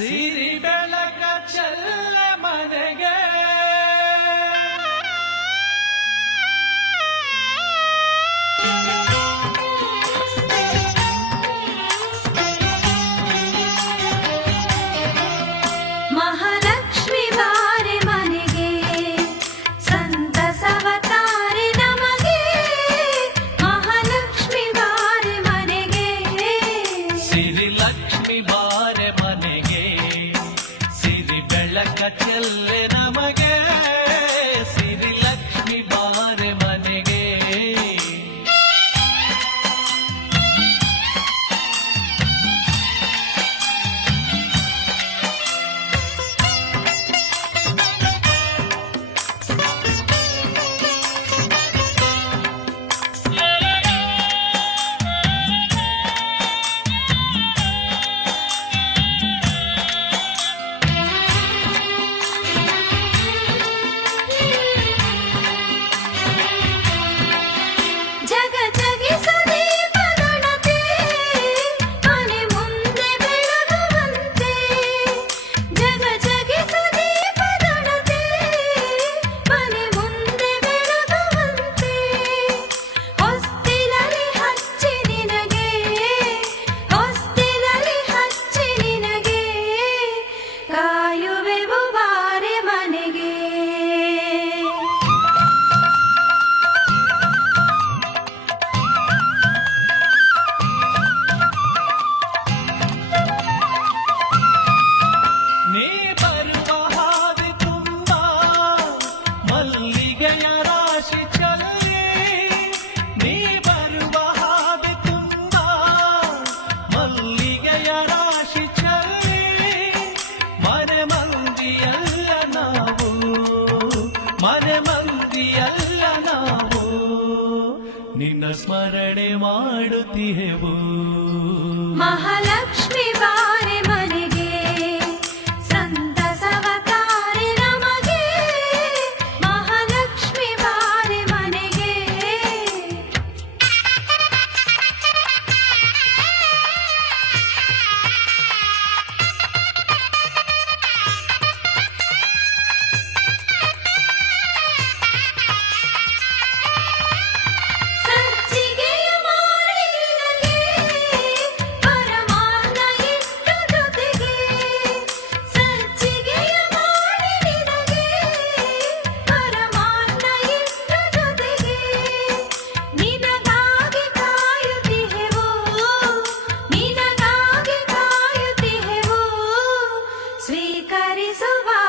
ಸಿರಿ ಬೆಳಕ ಚೆಲ್ಲ ಮನೆಗೆ ಮಹಾಲಕ್ಷ್ಮಿ ಬಾರೆ ಮನೆಗೆ ಸಂತಸವ ತಾರೆ ನಮಗೆ ಮಹಾಲಕ್ಷ್ಮಿ ಬಾರೆ ಮನೆಗೆ ಸಿರಿ ಲಕ್ಷ್ಮಿ ಬಾರೆ ಮನೆಗೆ ಸಿರಿ ಬೆಳಕ ಚೆಲ್ಲೆ ನಮಗೆ ಸಿರಿ ಲಕ್ಷ್ಮಿ ಬಾರೆ ಮನೆಗೆ ಜಗ ಜಗಿಸು ದೀಪಗಣತೆ ಮನೆ ಮುಂದೆ ಬೆಳಗುವಂತೆ ಜಗ ಜಗಿಸು ದೀಪಗಣತೆ ಮನೆ ಮುಂದೆ ಬೆಳಗುವಂತೆ ಹೊಸ್ತಿಲಲ್ಲಿ ಹಚ್ಚಿ ನಿನಗೆ ಹೊಸ್ತಿಲಲ್ಲಿ ಹಚ್ಚಿ ನಿನಗೆ ಕಾಯುವೆವು ಬಾರೆ ಮನೆಗೆ ನೀ ಬರುವ ಹಾದಿ ತುಂಬ ಮಲ್ಲಿಗೆಯ ರಾಶಿ ಚಲ್ಲಿ ನೀ ಬರುವ ಹಾದಿ ತುಂಬ ಮಲ್ಲಿಗೆಯ ರಾಶಿ ಚಲ್ಲಿ ಮನೆ ಮಂದಿಯಲ್ಲ ನಾವು ಮನೆ ಮಂದಿಯಲ್ಲ ನಾವು ನಿನ್ನ ಸ್ಮರಣೆ ಮಾಡುತ್ತಿಹೆವು ಮಹಾಲಕ್ಷ್ಮಿ ಬಾರೆ ಮನೆಗೆ ಸಂತಸವ ತಾರೆ ನಮಗೆ ಮಹಾಲಕ್ಷ್ಮಿ ಬಾರೆ ಮನೆಗೆ ಸಜ್ಜಿಗೆಯ ಮಾಡಿ ನಿನಗೆ ಪರಮಾನ್ನ ಇಟ್ಟು ಜೊತೆಗೆ ಸಜ್ಜಿಗೆಯ ಮಾಡಿ ನಿನಗೆ ಪರಮಾನ್ನ ಇಟ್ಟು ಜೊತೆಗೆ ನಿನಗಾಗಿ ಕಾಯುತ್ತಿಹೆವು ನಿನಗಾಗಿ ಕಾಯುತ್ತಿಹೆವು ಸ್ವೀಕರಿಸುವಾರೆ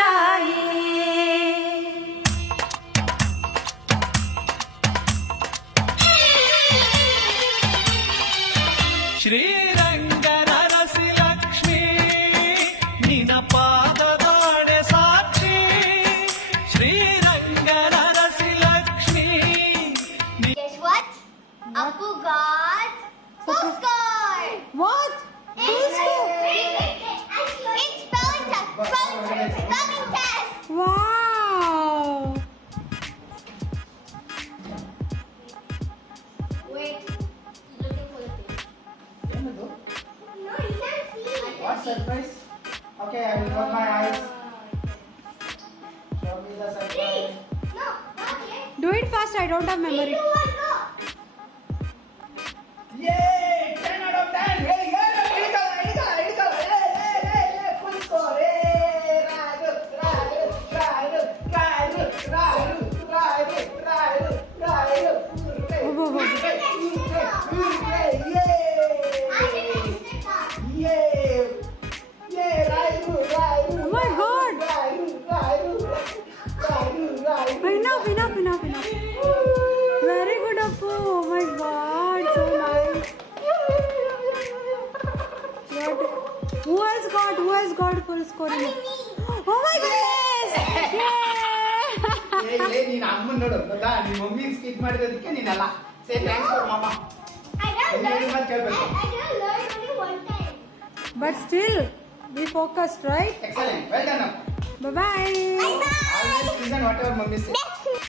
ತಾಯೇ ಶ್ರೀರಂಗನರಸಿ ಲಕ್ಷ್ಮಿ ನಿನ ಪಾದದಾಡೆ ಸಾಕ್ಷಿ ಶ್ರೀರಂಗನರಸಿ Lakshmi Guess what? Apu got postcard. What? It's spelling test. Spelling test. Wow! Wait. Looking for the page. No, you can't see. What surprise? Okay, I will close my eyes. Show me the surprise. No, not yet. Do it fast, I don't have memory. 3, 2, 1, go. Yay! 10 out of 10! Hey, ಹಿಡಿಕಲ್ಲ! Full score! Hey, ರಾಯರು! Whoa. Oh my God! Enough. Very good, Appu. Oh my God, so nice. What? Who has got full score? Oh my goodness! Yay! ನೀನ್ ಅಮ್ಮನ್ ನೋಡು ಗೊತ್ತಾ ನಿಮ್ mummy skip ಮಾಡಿರೋದಕ್ಕೆ ನೀನಲ್ಲ say thanks for ಮಾಮಾ I don't Hey, learn. what ಕೇಳ್ಬೇಕು? I don't learn only one time. But still, be focused, right? Excellent well done Bye-bye. Bye. Always listen what your mummy say Next